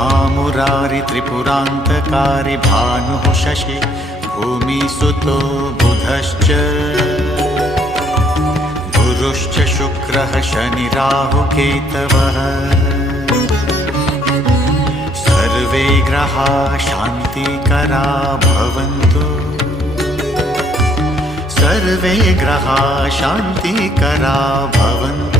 महामुरारि त्रिपुरान्तकारि भानुः शशि भूमिसुतो बुधश्च गुरुश्च शुक्रः शनिराहुकेतवः सर्वे ग्रहाः शान्तिकरा भवन्तु सर्वे ग्रहाः शान्तिकरा भवन्तु।